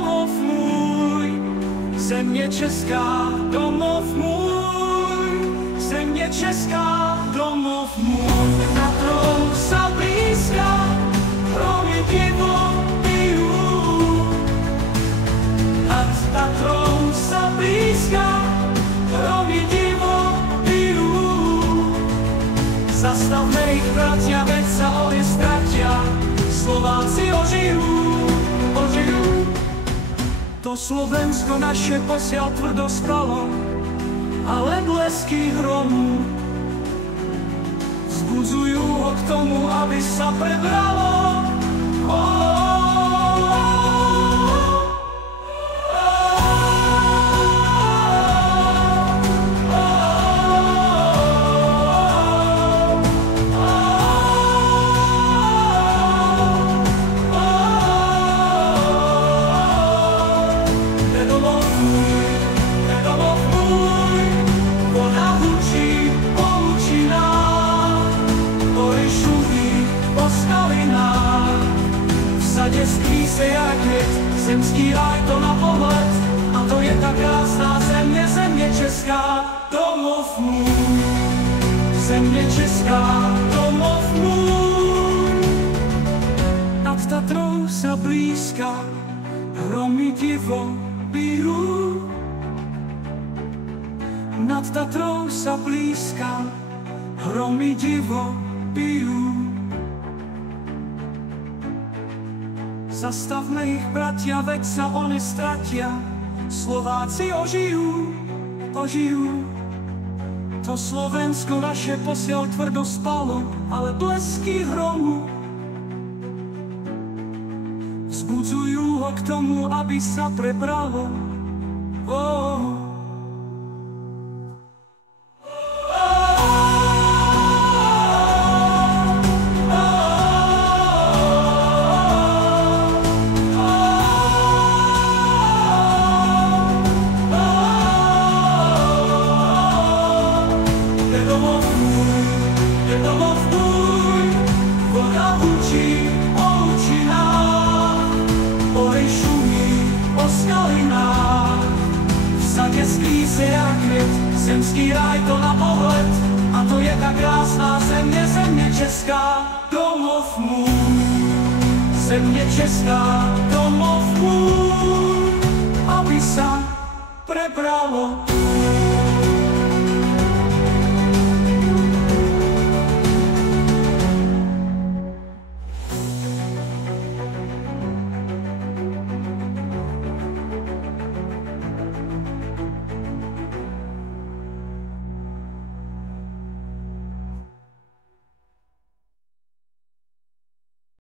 domov můj, země česká, domov můj, země česká, domov můj. Na trou sa blízka, hromy divo bijú. Nad Tatrou sa blízka, hromy divo bijú. Zastavme ich, bratia, veď sa oni stratia, Slováci ožijú, ožijú. To Slovensko naše posiaľ tvrdo spalo, ale blesky hromu vzbudzujú ho k tomu, aby sa prebralo. Skví se jak hvězd, zemský ráj to na pohled, a to je ta krásná země, země česká, domov můj. Země česká, domov můj. Nad Tatrou sa blízka, hromy divo bijú. Nad Tatrou sa blízka, hromy divo bijú. Zastavme ich, bratia, veď sa oni stratia, Slováci ožijú, ožijú. To Slovensko naše posiaľ tvrdo spalo, ale blesky hromu vzbudzujú ho k tomu, aby sa prebralo. Skví se jak hvězd, zemský ráj to na pohled, a to je ta krásná země, země česká, domov můj. Země česká, domov můj, aby sa prebralo.